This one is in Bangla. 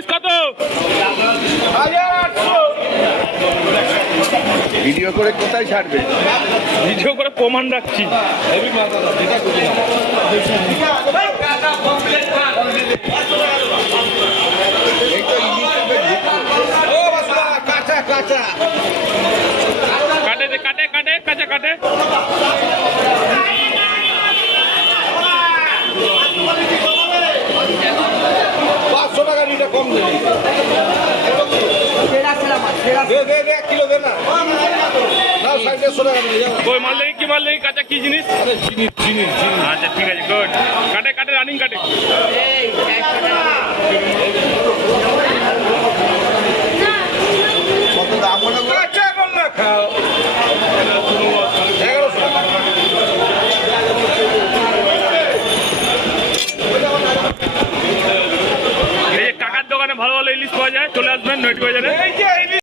ইলিশ কত? ভিডিও করে কোথায় ছাড়বে? ভিডিও করে প্রমাণ রাখছি। কাটে দে, কাটে কাটে কাঁচা কাটে। কম দেবে কিলো দে না। কই মাল দেখি, কি মাল দেখি, কাঁচা কি জিনিস? আচ্ছা ঠিক আছে, গুড। কাটে কাটে, রানিং কাটে। কত দাম মনে করে খাও? এই যে কাকার দোকানে ভালো ভালো ইলিশ পাওয়া যায়, চলে আসবেন নৈট বাজারে।